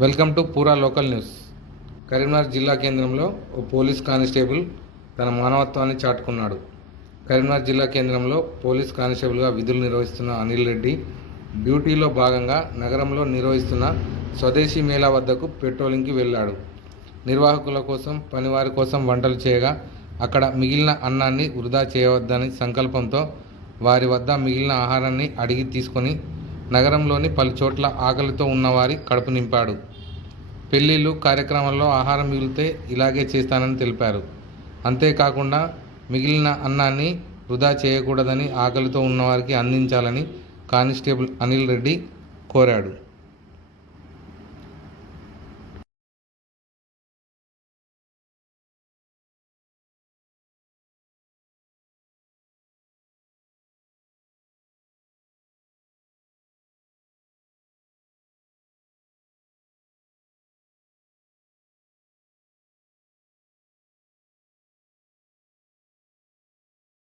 Welcome to Pura local news. Karimnagar జిల్లా కేంద్రంలో ఓ police constable తన మానవత్వాన్ని చాటుకున్నాడు. కరీంనగర్ జిల్లా కేంద్రంలో పోలీస్ కానిస్టేబుల్గా విధులు నిర్వహిస్తున్న అనిల్ రెడ్డి డ్యూటీలో భాగంగా నగరంలో నిర్వహిస్తున్న స్వదేశీ మేళా వద్దకు పెట్రోలింగ్కి వెళ్ళాడు. నిర్వాహకుల కోసం పనివారి కోసం వంటలు చేయగా అక్కడ మిగిలిన అన్నాన్ని వృధా చేయవద్దని సంకల్పంతో వారి వద్ద మిగిలిన ఆహారాన్ని అడిగి తీసుకొని నగరంలోని పలు చోట్ల ఆకలితో ఉన్నవారి కడుపు నింపాడు. పెళ్ళిళ్ళు కార్యక్రమాల్లో ఆహారం మిగిలితే ఇలాగే చేస్తానని తెలిపారు. అంతేకాకుండా మిగిలిన అన్నాన్ని వృధా చేయకూడదని ఆకలితో ఉన్నవారికి అందించాలని కానిస్టేబుల్ అనిల్ రెడ్డి కోరాడు.